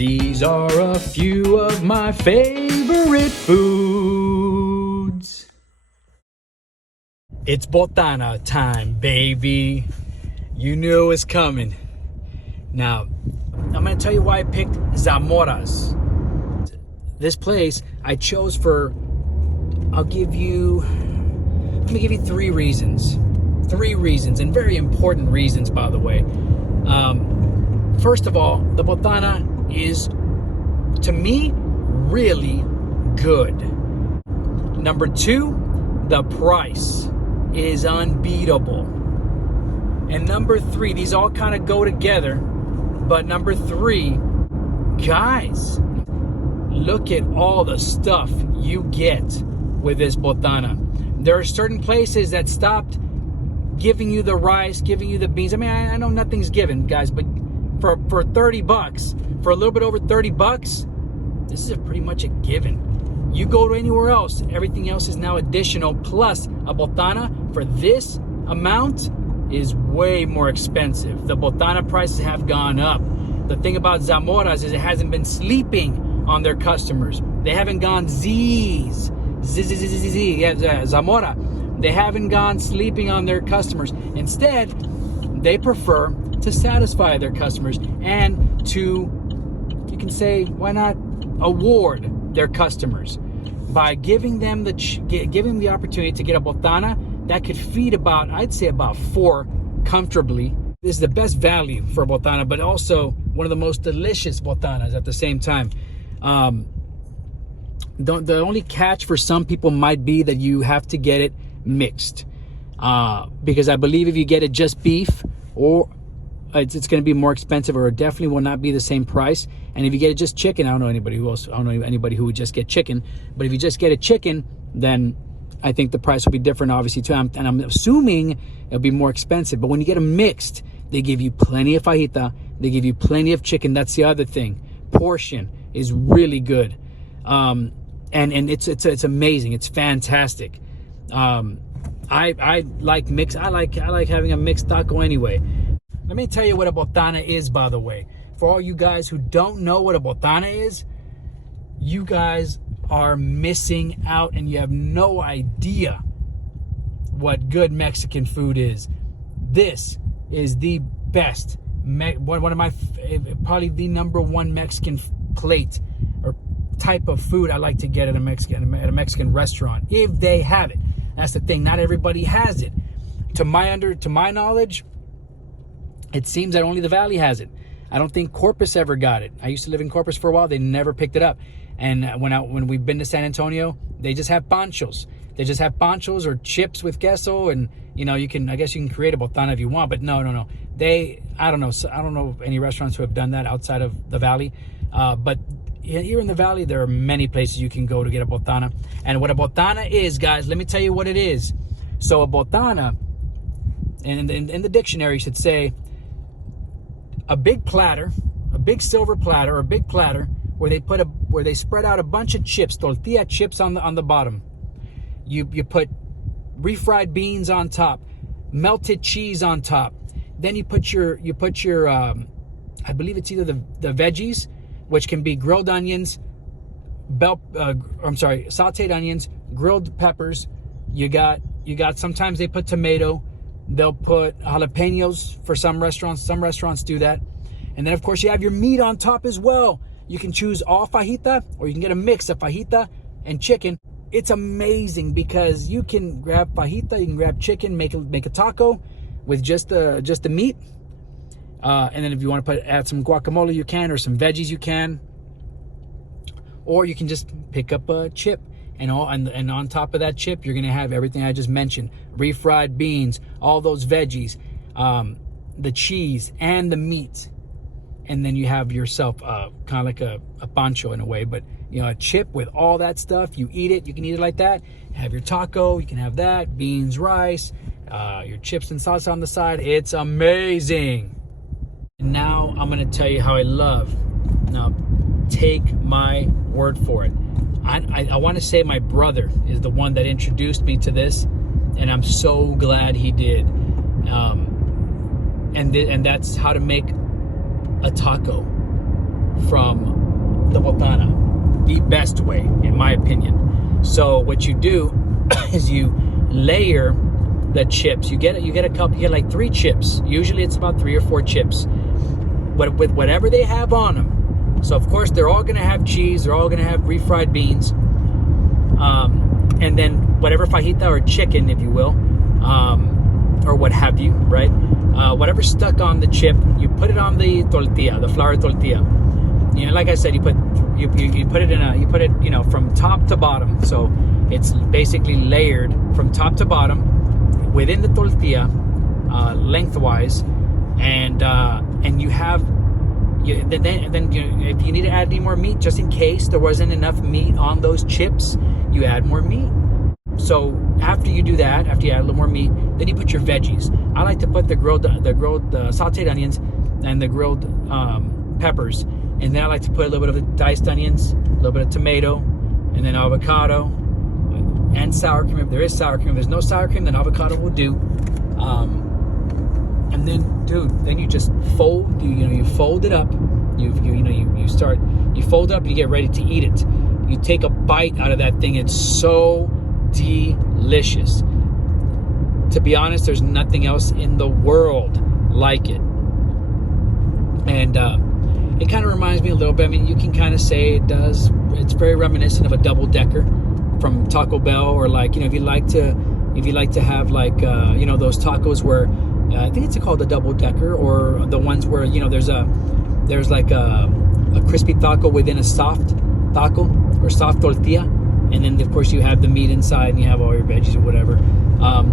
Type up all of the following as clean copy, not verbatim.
These are a few of my favorite foods. It's Botana time, baby. You knew it was coming. Now, I'm going to tell you why I picked Zamora's. This place I chose for, let me give you 3 reasons. 3 reasons, and very important reasons, by the way. First of all, the Botana is, to me, really good. Number 2, the price is unbeatable. And number 3, these all kind of go together, but number 3, guys, look at all the stuff you get with this Botana. There are certain places that stopped giving you the rice, giving you the beans. I mean, I know nothing's given, guys, but for $30, for a little bit over $30, this is pretty much a given. You go to anywhere else, everything else is now additional, plus a Botana for this amount is way more expensive. The Botana prices have gone up. The thing about Zamora's is it hasn't been sleeping on their customers. They haven't gone Zamora. They haven't gone sleeping on their customers. Instead, they prefer to satisfy their customers and to, you can say, why not award their customers by giving them the opportunity to get a Botana that could feed I'd say about 4 comfortably. This is the best value for a Botana, but also one of the most delicious Botanas at the same time. The only catch for some people might be that you have to get it mixed, because I believe if you get it just beef, or it's going to be more expensive, or it definitely will not be the same price. And if you get it just chicken, I don't know anybody who would just get chicken, but if you just get a chicken, then I think the price will be different, obviously, too. And I'm assuming it'll be more expensive. But when you get them mixed, they give you plenty of fajita, they give you plenty of chicken. That's the other thing. Portion is really good, and it's amazing. It's fantastic. I like mix. I like having a mixed taco anyway. Let me tell you what a Botana is, by the way. For all you guys who don't know what a Botana is, you guys are missing out, and you have no idea what good Mexican food is. This is the best, one of my, probably the number 1 Mexican plate or type of food I like to get at a Mexican restaurant, if they have it. That's the thing. Not everybody has it. To my knowledge, it seems that only the Valley has it. I don't think Corpus ever got it. I used to live in Corpus for a while. They never picked it up. And when we've been to San Antonio, they just have panchos. They just have panchos or chips with queso, and I guess you can create a Botana if you want. But no. I don't know any restaurants who have done that outside of the Valley. But here in the Valley, there are many places you can go to get a Botana. And what a Botana is, guys, let me tell you what it is. So a Botana, in the dictionary, should say a big platter, a big silver platter, or a big platter where they spread out a bunch of chips, tortilla chips on the bottom. You put refried beans on top, melted cheese on top. Then you put your I believe it's either the veggies, which can be grilled onions, sauteed onions, grilled peppers. You got sometimes they put tomato. They'll put jalapenos for some restaurants. Some restaurants do that. And then, of course, you have your meat on top as well. You can choose all fajita, or you can get a mix of fajita and chicken. It's amazing because you can grab fajita, you can grab chicken, make a taco with just the meat. And then if you want to add some guacamole, you can, or some veggies, you can. Or you can just pick up a chip. And on top of that chip, you're going to have everything I just mentioned. Refried beans, all those veggies, the cheese, and the meat. And then you have yourself kind of like a pancho in a way. But, a chip with all that stuff. You eat it. You can eat it like that. Have your taco. You can have that. Beans, rice, your chips and salsa on the side. It's amazing. And now I'm going to tell you how I love. Now, take my word for it. I want to say my brother is the one that introduced me to this, and I'm so glad he did. And that's how to make a taco from the Botana. The best way, in my opinion. So what you do is you layer the chips. You get a couple. You get like 3 chips. Usually it's about 3 or 4 chips, but with whatever they have on them. So of course they're all gonna have cheese. They're all gonna have refried beans, and then whatever fajita or chicken, if you will, or what have you, right? Whatever's stuck on the chip, you put it on the tortilla, the flour tortilla. You know, like I said, you put it you know, from top to bottom. So it's basically layered from top to bottom within the tortilla, lengthwise, and you have then if you need to add any more meat, just in case there wasn't enough meat on those chips, you add more meat. So after you do that, after you add a little more meat, then you put your veggies. I like to put the grilled sauteed onions and the grilled peppers, and then I like to put a little bit of the diced onions, a little bit of tomato, and then avocado and sour cream. If there is sour cream, if there's no sour cream, then avocado will do. And then, dude, then you just fold. You fold it up. You fold up. You get ready to eat it. You take a bite out of that thing. It's so delicious. To be honest, there's nothing else in the world like it. And it kind of reminds me a little bit. I mean, you can kind of say it does. It's very reminiscent of a double decker from Taco Bell, or like, if you like to have like those tacos where I think it's called a double decker, or the ones where there's like a crispy taco within a soft taco or soft tortilla, and then of course you have the meat inside and you have all your veggies or whatever.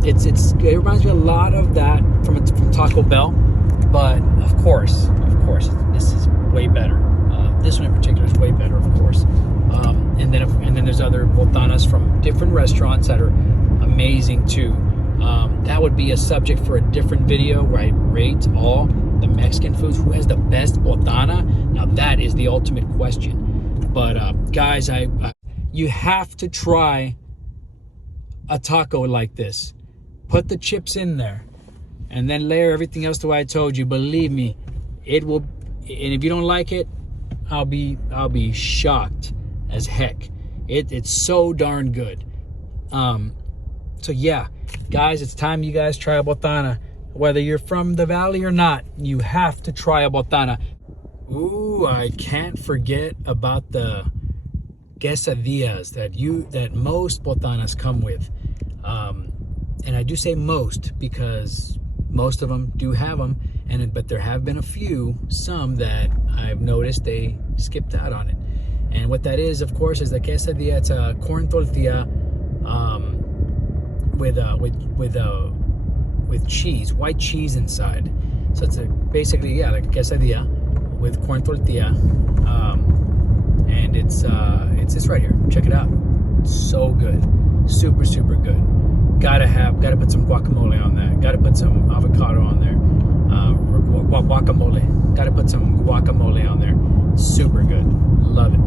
It reminds me a lot of that from Taco Bell, but of course this is way better. This one in particular is way better, of course. And then there's other botanas from different restaurants that are amazing too. That would be a subject for a different video where I rate all the Mexican foods. Who has the best botana? Now that is the ultimate question. But guys, you have to try a taco like this. Put the chips in there, and then layer everything else the way I told you. Believe me, it will. And if you don't like it, I'll be shocked as heck. It's so darn good. So yeah, guys, it's time you guys try a botana. Whether you're from the valley or not, you have to try a botana. Ooh, I can't forget about the quesadillas that most botanas come with. And I do say most because most of them do have them, but there have been some that I've noticed they skipped out on it. And what that is, of course, is the quesadilla. It's a corn tortilla with cheese, white cheese inside. So it's basically like a quesadilla with corn tortilla, and it's right here. Check it out. So good, super good. Gotta put some guacamole on that. Gotta put some avocado on there. Guacamole. Gotta put some guacamole on there. Super good. Love it.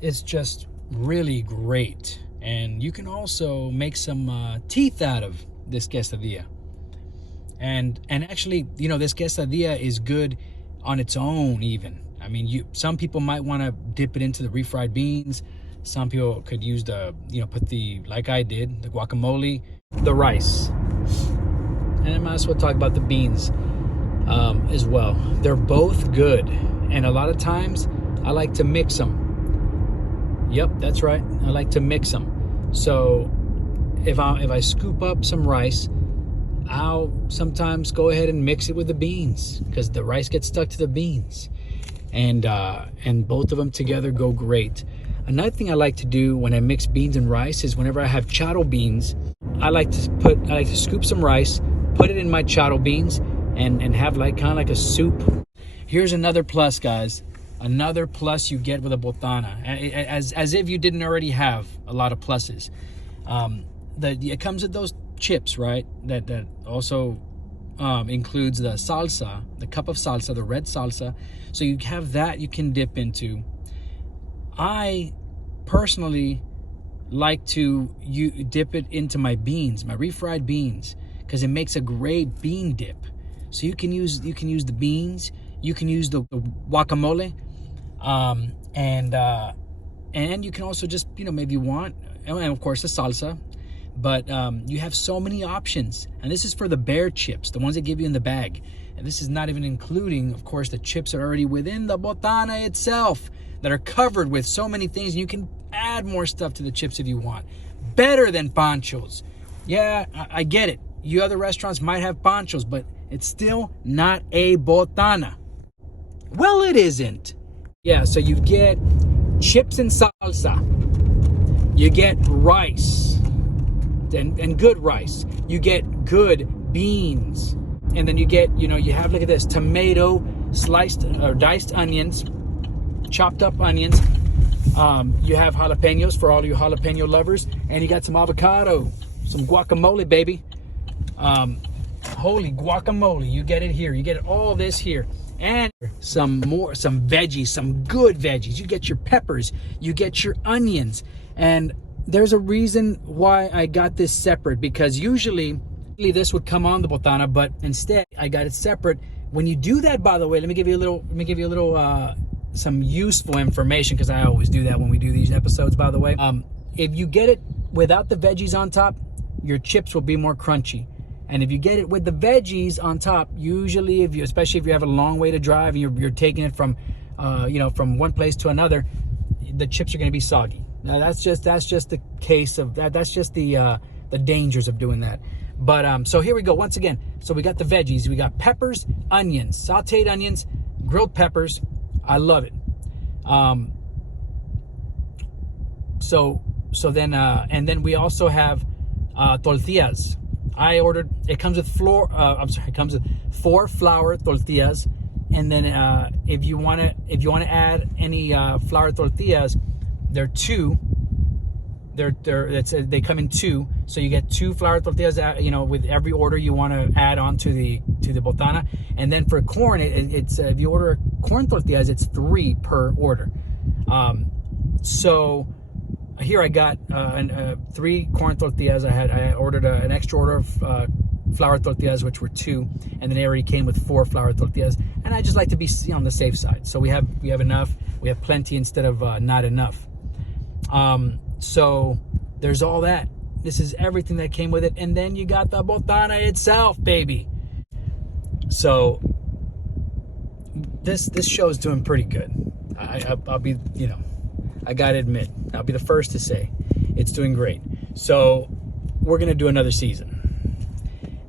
It's just really great. And you can also make some teeth out of this quesadilla. And actually, this quesadilla is good on its own even. I mean, some people might want to dip it into the refried beans. Some people could use like I did, the guacamole, the rice. And I might as well talk about the beans as well. They're both good. And a lot of times, I like to mix them. Yep, that's right. I like to mix them. So if I scoop up some rice, I'll sometimes go ahead and mix it with the beans because the rice gets stuck to the beans, and both of them together go great. Another thing I like to do when I mix beans and rice is whenever I have charo beans, I like to scoop some rice, put it in my charo beans, and have kind of like a soup. Here's another plus, guys. Another plus you get with a botana, as if you didn't already have a lot of pluses. It comes with those chips, right? That also includes the salsa, the cup of salsa, the red salsa. So you have that you can dip into. I personally like to dip it into my beans, my refried beans, because it makes a great bean dip. So you can use the beans, you can use the guacamole, And you can also just, maybe you want, and of course the salsa, but you have so many options. And this is for the bear chips, the ones they give you in the bag. And this is not even including, of course, the chips that are already within the botana itself, that are covered with so many things. And you can add more stuff to the chips if you want. Better than panchos. Yeah, I get it. You other restaurants might have panchos, but it's still not a botana. Well, it isn't. Yeah, so you get chips and salsa. You get rice, and good rice. You get good beans. And then you get, you have, look at this, tomato, sliced or diced onions, chopped up onions. You have jalapenos for all you jalapeno lovers. And you got some avocado, some guacamole, baby. Holy guacamole, you get it here. You get all this here. And some veggies, some good veggies. You get your peppers, you get your onions. And there's a reason why I got this separate, because usually this would come on the botana, but instead I got it separate. When you do that, by the way, let me give you a little some useful information, because I always do that when we do these episodes, by the way. If you get it without the veggies on top, your chips will be more crunchy. And if you get it with the veggies on top, usually, especially if you have a long way to drive and you're taking it from from one place to another, the chips are going to be soggy. Now that's just the case of that. That's just the dangers of doing that. But so here we go once again. So we got the veggies. We got peppers, onions, sautéed onions, grilled peppers. I love it. So then and then we also have tortillas. I ordered. It comes with it comes with 4 flour tortillas, and then if you want to add any flour tortillas, they're 2. They come in 2, so you get 2 flour tortillas. With every order you want to add on to the botana. And then for corn, it's if you order corn tortillas, it's 3 per order. So here I got 3 corn tortillas. I ordered an extra order of flour tortillas, which were 2, and then they already came with 4 flour tortillas. And I just like to be on the safe side, so we have enough. We have plenty instead of not enough. So there's all that. This is everything that came with it, and then you got the botana itself, baby. So this show is doing pretty good. I'll be, I gotta admit, I'll be the first to say it's doing great. So we're gonna do another season,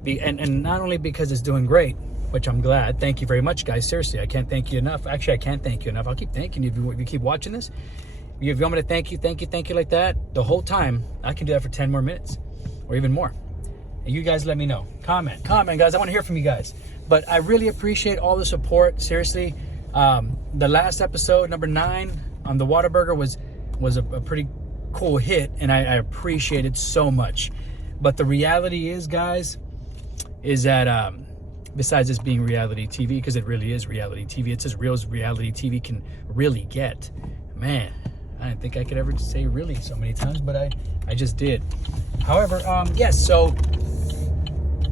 and not only because it's doing great, which I'm glad. Thank you very much, guys. Seriously, I can't thank you enough. Actually, I can't thank you enough. I'll keep thanking you if you keep watching this. If you want me to thank you like that the whole time, I can do that for 10 more minutes or even more. And you guys let me know. Comment, guys. I want to hear from you guys. But I really appreciate all the support. Seriously, the last episode, number 9, on the Whataburger was a pretty cool hit, and I appreciate it so much. But the reality is, guys, is that besides this being reality TV, because it really is reality TV, it's as real as reality TV can really get. Man, I didn't think I could ever say really so many times, but I just did. However, yes, so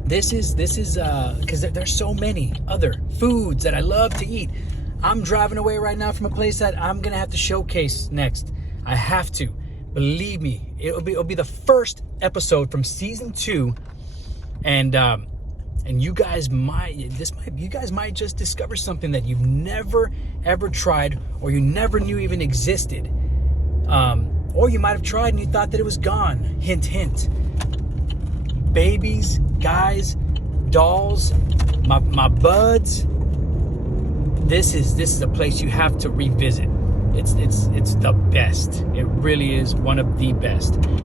this is because there's so many other foods that I love to eat. I'm driving away right now from a place that I'm gonna have to showcase next. I have to. Believe me, it'll be the first episode from season 2, and you guys might just discover something that you've never ever tried, or you never knew even existed. Or you might have tried and you thought that it was gone. Hint, hint. Babies, guys, dolls, my buds. This is a place you have to revisit. It's the best. It really is one of the best.